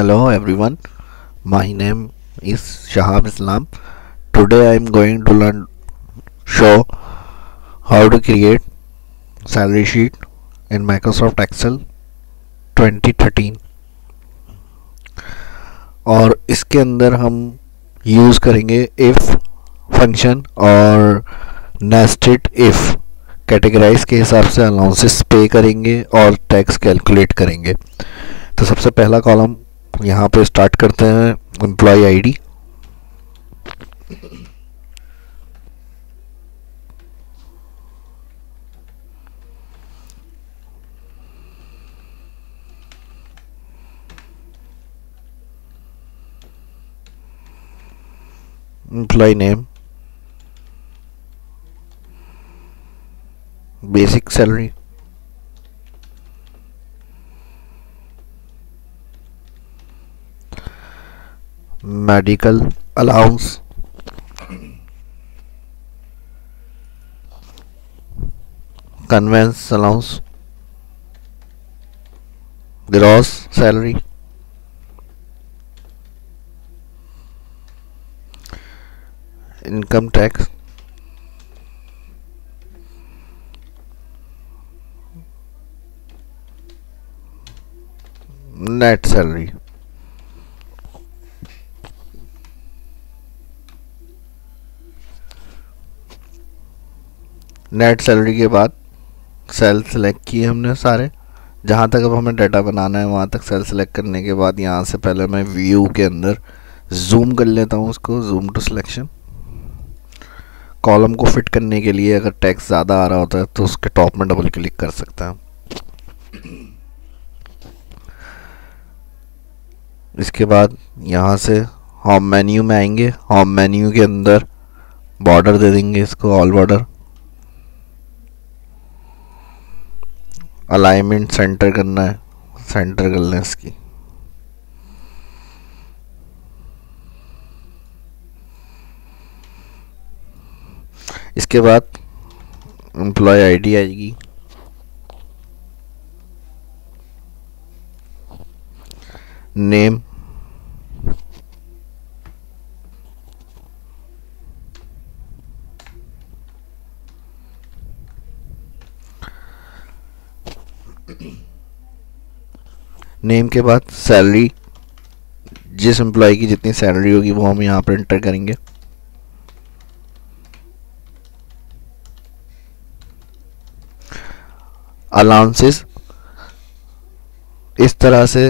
Hello everyone, my name is Shahab Islam. Today I am going to show how to create salary sheet in Microsoft Excel 2013 और इसके अंदर हम use करेंगे if function और nested if categorise के हिसाब से अलाउंसेस पे करेंगे और टैक्स कैलकुलेट करेंगे। तो सबसे पहला कॉलम यहाँ पे स्टार्ट करते हैं employ ID. Employ name, basic salary, medical allowance, conveyance allowance, gross salary, income tax, net salary. Net salary के बाद सेल सेलेक्ट किए हमने सारे, जहाँ तक अब हमें डाटा बनाना है वहाँ तक सेल सेलेक्ट करने के बाद यहाँ से पहले मैं व्यू के अंदर जूम कर लेता हूँ उसको, जूम टू सिलेक्शन। कॉलम को फिट करने के लिए अगर टेक्स्ट ज़्यादा आ रहा होता है तो उसके टॉप में डबल क्लिक कर सकते हैं। इसके बाद यहाँ से होम मेन्यू में आएंगे, होम मेन्यू के अंदर बॉर्डर दे देंगे इसको ऑल बॉर्डर। अलाइनमेंट सेंटर करना है, सेंटर कर लें इसकी। इसके बाद एम्प्लॉय आईडी आएगी, नेम, नेम के बाद सैलरी, जिस एम्प्लॉय की जितनी सैलरी होगी वो हम यहाँ पर एंटर करेंगे। अलाउंसेस इस तरह से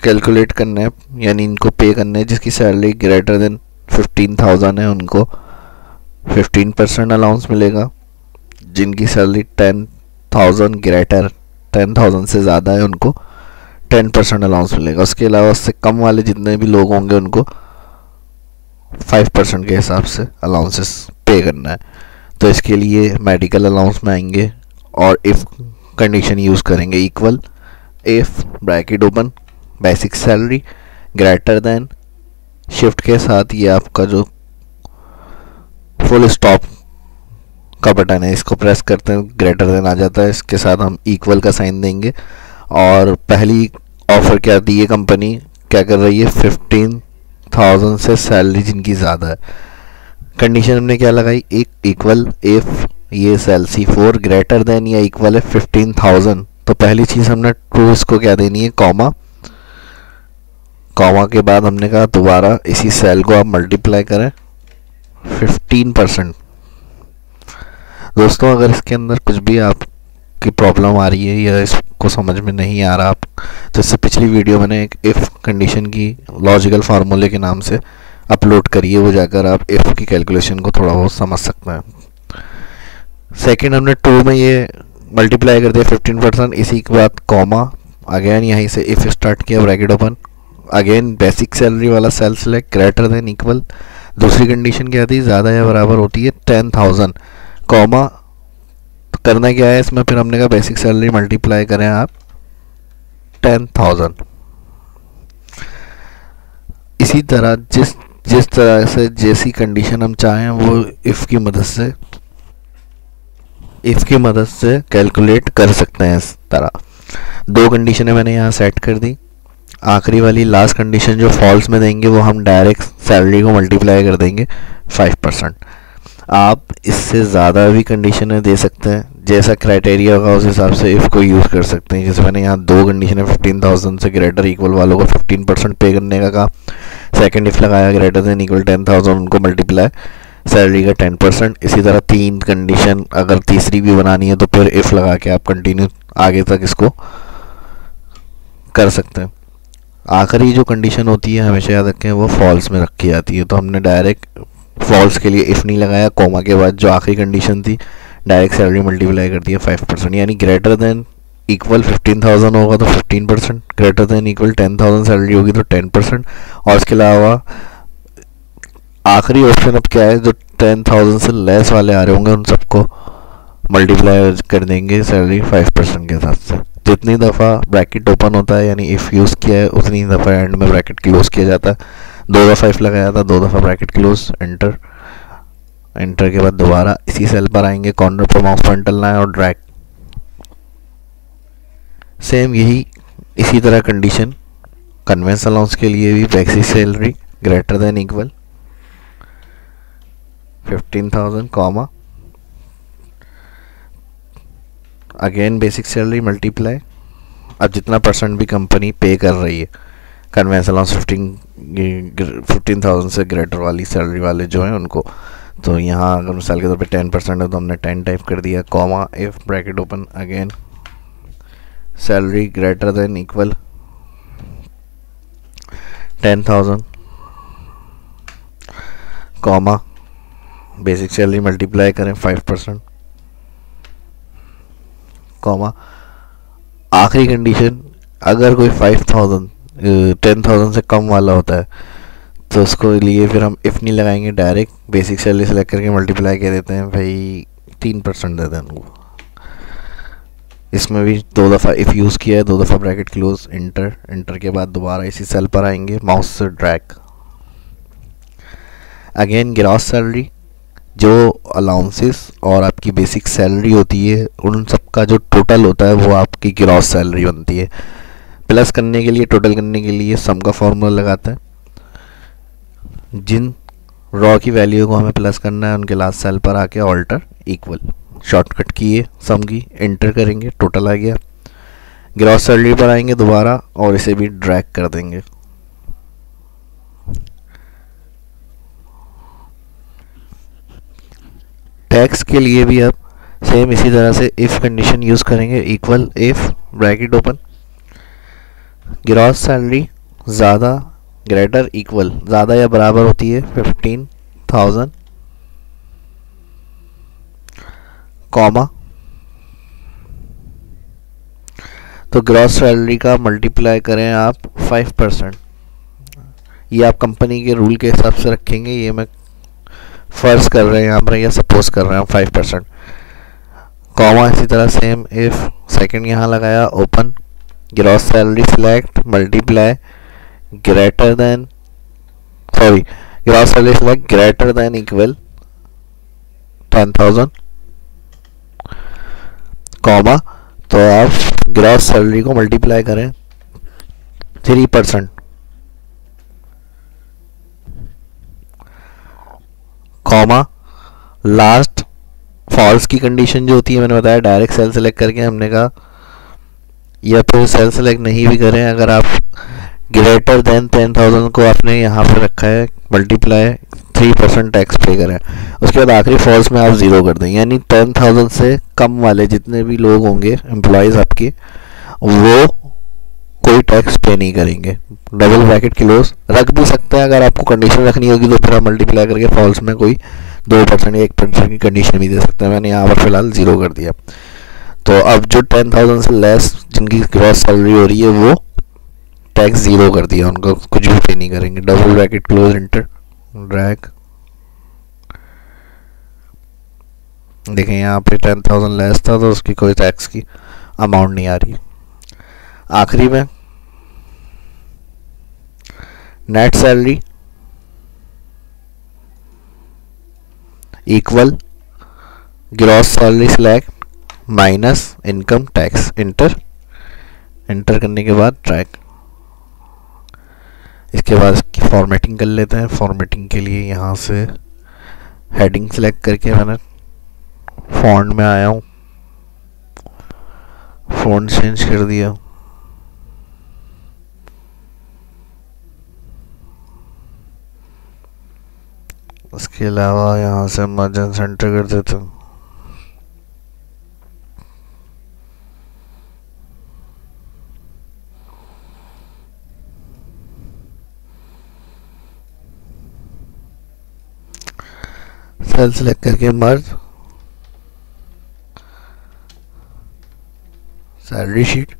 कैलकुलेट करने हैं, यानी इनको पे करने हैं जिसकी सैलरी ग्रेटर देन 15,000 है उनको 15% अलाउंस मिलेगा। जिनकी सैलरी 10,000 ग्रेटर 10,000 से ज़्यादा है उनको 10% अलाउंस मिलेगा। उसके अलावा उससे कम वाले जितने भी लोग होंगे उनको 5% के हिसाब से अलाउंसेस पे करना है। तो इसके लिए मेडिकल अलाउंस में आएंगे और इफ़ कंडीशन यूज़ करेंगे, equal if bracket open basic salary greater than, shift के साथ ये आपका जो फुल स्टॉप का बटन है इसको प्रेस करते हैं, ग्रेटर देन आ जाता है। इसके साथ हम इक्वल का साइन देंगे। और पहली ऑफ़र क्या दी है कंपनी, क्या कर रही है, 15,000 से सैलरी जिनकी ज़्यादा है। कंडीशन हमने क्या लगाई, एक इक्वल इफ़ ये सेल C4 ग्रेटर देन या इक्वल है 15,000। तो पहली चीज़ हमने ट्रू इसको क्या देनी है, कॉमा। कॉमा के बाद हमने कहा दोबारा इसी सेल को आप मल्टीप्लाई करें 15%। दोस्तों अगर इसके अंदर कुछ भी आपकी प्रॉब्लम आ रही है या इसको समझ में नहीं आ रहा आप, तो इससे पिछली वीडियो मैंने एक इफ़ कंडीशन की लॉजिकल फार्मूले के नाम से अपलोड करिए, वो जाकर आप इफ़ की कैलकुलेशन को थोड़ा बहुत समझ सकते हैं। सेकंड हमने टू में ये मल्टीप्लाई कर दिया 15%, इसी के बाद कॉमा, अगेन यहीं से इफ़ स्टार्ट किया bracket open, again basic salary वाला cell select greater than equal. दूसरी कंडीशन क्या थी, ज़्यादा या बराबर होती है 10,000, कॉमा। तो करना क्या है इसमें, फिर हमने कहा बेसिक सैलरी मल्टीप्लाई करें आप 10,000। इसी तरह जिस तरह से जैसी कंडीशन हम चाहें वो इफ़ की मदद से कैलकुलेट कर सकते हैं। इस तरह दो कंडीशनें मैंने यहाँ सेट कर दी। आखिरी वाली लास्ट कंडीशन जो फॉल्स में देंगे वो हम डायरेक्ट सैलरी को मल्टीप्लाई कर देंगे 5%। आप इससे ज़्यादा भी कंडीशनें दे सकते हैं, जैसा क्राइटेरिया होगा उस हिसाब से इफ़ को यूज़ कर सकते हैं। जैसे मैंने यहाँ दो कंडीशन 15,000 से ग्रेटर इक्वल वालों को 15% पे करने का कहा। सेकंड इफ़ लगाया ग्रेटर देन इक्वल 10,000 उनको मल्टीप्लाई सैलरी का 10%। इसी तरह तीन कंडीशन, अगर तीसरी भी बनानी है तो फिर इफ़ लगा के आप कंटिन्यू आगे तक इसको कर सकते हैं। आखिरी जो कंडीशन होती है हमेशा याद रखें वो फॉल्स में रखी जाती है, तो हमने डायरेक्ट फॉल्स के लिए इफ़ नहीं लगाया, कोमा के बाद जो आखिरी कंडीशन थी डायरेक्ट सैलरी मल्टीप्लाई कर दिया 5%। यानी ग्रेटर देन इक्वल 15,000 होगा तो 15%, ग्रेटर देन इक्वल 10,000 सैलरी होगी तो 10%। और इसके अलावा आखिरी ऑप्शन अब क्या है, जो 10,000 से लेस वाले आ रहे होंगे उन सबको मल्टीप्लाई कर देंगे सैलरी 5% के हिसाब से। जितनी दफ़ा ब्रैकेट ओपन होता है यानी इफ़ यूज़ किया है उतनी दफ़ा एंड में ब्रैकेट क्लोज किया जाता है। 2 दफ़ा इफ़ लगाया था, 2 दफ़ा ब्रैकेट क्लोज, एंटर। एंटर के बाद दोबारा इसी सेल पर आएंगे, कॉर्नर पर माउस पॉइंटर लाएं और ड्रैग। सेम यही इसी तरह कंडीशन कन्वेंस अलाउंस के लिए भी basic salary greater than equal 15,000 comma again basic salary multiply. अब जितना परसेंट भी कंपनी पे कर रही है कन्वेंस अलाउंस 15,000 से ग्रेटर वाली सैलरी वाले जो हैं उनको, तो यहाँ अगर मिसाल के तौर पे 10% है तो हमने 10 टाइप कर दिया, comma if bracket open again salary greater than equal 10,000 comma basic salary multiply करें 5% कॉमा आखिरी कंडीशन अगर कोई 10,000 से कम वाला होता है तो उसको लिए फिर हम इफ़ नहीं लगाएंगे, डायरेक्ट बेसिक सैलरी सेलेक्ट करके मल्टीप्लाई कर देते हैं भाई 3% दे दें उनको। इसमें भी 2 दफ़ा इफ़ यूज़ किया है, 2 दफ़ा ब्रैकेट क्लोज, एंटर। एंटर के बाद दोबारा इसी सेल पर आएंगे, माउस से ड्रैग अगेन ग्रॉस सैलरी, जो अलाउंसेस और आपकी बेसिक सैलरी होती है उन सब का जो टोटल होता है वो आपकी ग्रॉस सैलरी बनती है। प्लस करने के लिए, टोटल करने के लिए सम का फॉर्मूला लगाते हैं। जिन रॉ की वैल्यू को हमें प्लस करना है उनके लास्ट सेल पर आके ऑल्टर इक्वल शॉर्टकट किए सम की, एंटर करेंगे, टोटल आ गया। ग्रॉस सैलरी पर आएंगे दोबारा और इसे भी ड्रैग कर देंगे। टैक्स के लिए भी आप सेम इसी तरह से इफ़ कंडीशन यूज़ करेंगे, equal if bracket open gross salary ज़्यादा ग्रेटर इक्वल ज़्यादा या बराबर होती है 15,000 कॉमा तो ग्रॉस सैलरी का मल्टीप्लाई करें आप 5%। ये आप कंपनी के रूल के हिसाब से रखेंगे, ये मैं फर्ज कर रहे हैं यहाँ पर या सपोज कर रहे हैं 5%। कॉमा इसी तरह सेम इफ सेकंड यहाँ लगाया, open gross salary select multiply greater than gross salary select greater than equal 10,000 comma तो आप ग्रॉस सैलरी को मल्टीप्लाई करें 3%। कॉमा लास्ट फॉल्स की कंडीशन जो होती है मैंने बताया डायरेक्ट सेल सेलेक्ट करके हमने कहा, या फिर सेल सेलेक्ट नहीं भी करें, अगर आप ग्रेटर देन 10,000 को आपने यहाँ पे रखा है मल्टीप्लाई 3% टैक्स पे करें। उसके बाद आखिरी फॉल्स में आप 0 कर दें, यानी 10,000 से कम वाले जितने भी लोग होंगे एम्प्लॉयज़ आपके वो कोई टैक्स पे नहीं करेंगे। डबल ब्रैकेट क्लोज रख भी सकते हैं, अगर आपको कंडीशन रखनी होगी तो फिर आप मल्टीप्लाई करके फॉल्स में कोई 2% या 1% की कंडीशन भी दे सकते हैं। मैंने यहाँ पर फिलहाल 0 कर दिया। तो अब जो 10,000 से लेस जिनकी ग्रॉस सैलरी हो रही है वो टैक्स 0 कर दिया, उनको कुछ भी पे नहीं करेंगे। Double bracket close, enter, drag. देखें यहाँ पे 10,000 लेस था तो उसकी कोई टैक्स की अमाउंट नहीं आ रही। आखिरी में net salary equal gross salary select minus income tax, enter. Enter करने के बाद ट्रैक इसके बाद इसकी फॉर्मेटिंग कर लेते हैं। फॉर्मेटिंग के लिए यहाँ से हेडिंग सेलेक्ट करके मैंने फॉन्ट में आया हूँ, फॉन्ट चेंज कर दिया। इसके अलावा यहाँ से मार्जिन सेंटर कर देते हैं। सेल सेलेक्ट करके मर्ज सैलरी शीट,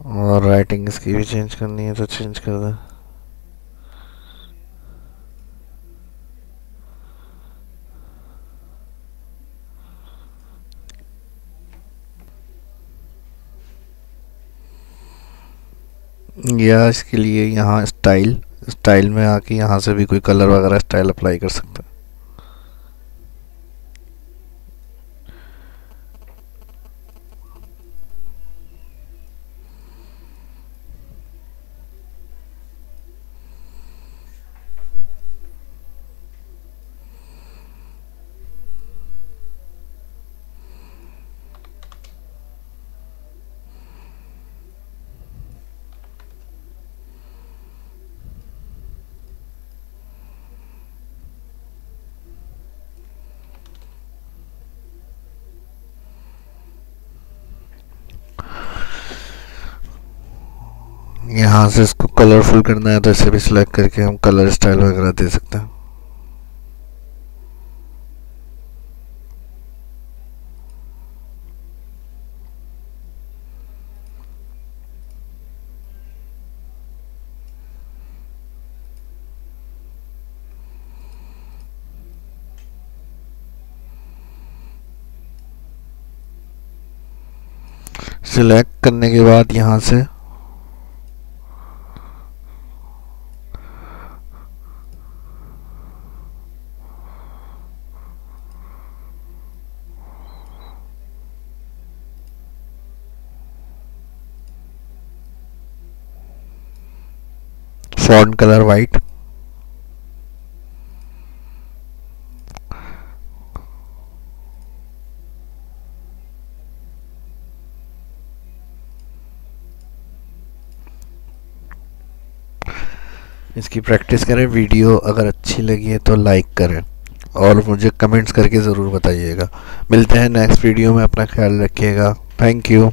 और राइटिंग इसकी भी चेंज करनी है तो चेंज कर दें। या इसके लिए यहाँ स्टाइल में आके यहाँ से भी कोई कलर वगैरह स्टाइल अप्लाई कर सकते हैं। यहाँ से इसको कलरफुल करना है तो इसे भी सिलेक्ट करके हम कलर स्टाइल वगैरह दे सकते हैं। सिलेक्ट करने के बाद यहाँ से फॉन्ट कलर वाइट, इसकी प्रैक्टिस करें। वीडियो अगर अच्छी लगी है तो लाइक करें और मुझे कमेंट्स करके ज़रूर बताइएगा। मिलते हैं नेक्स्ट वीडियो में, अपना ख्याल रखिएगा। Thank you.